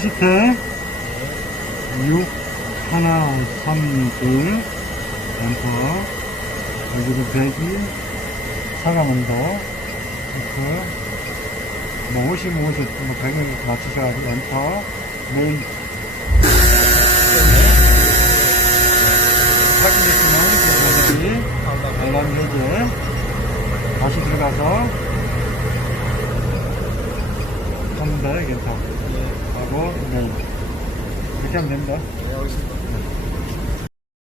시스템 6 하나 3 2 엔터. 여기도 100이 사과문도 뭐 50, 50, 뭐 100을 맞추셔가지고 엔터. 메인 확인했으면 그 알람 해제. 다시 들어가서 컴퓨터 엔터 하고 메인. 이렇게 하면 됩니다. 네, 알겠습니다.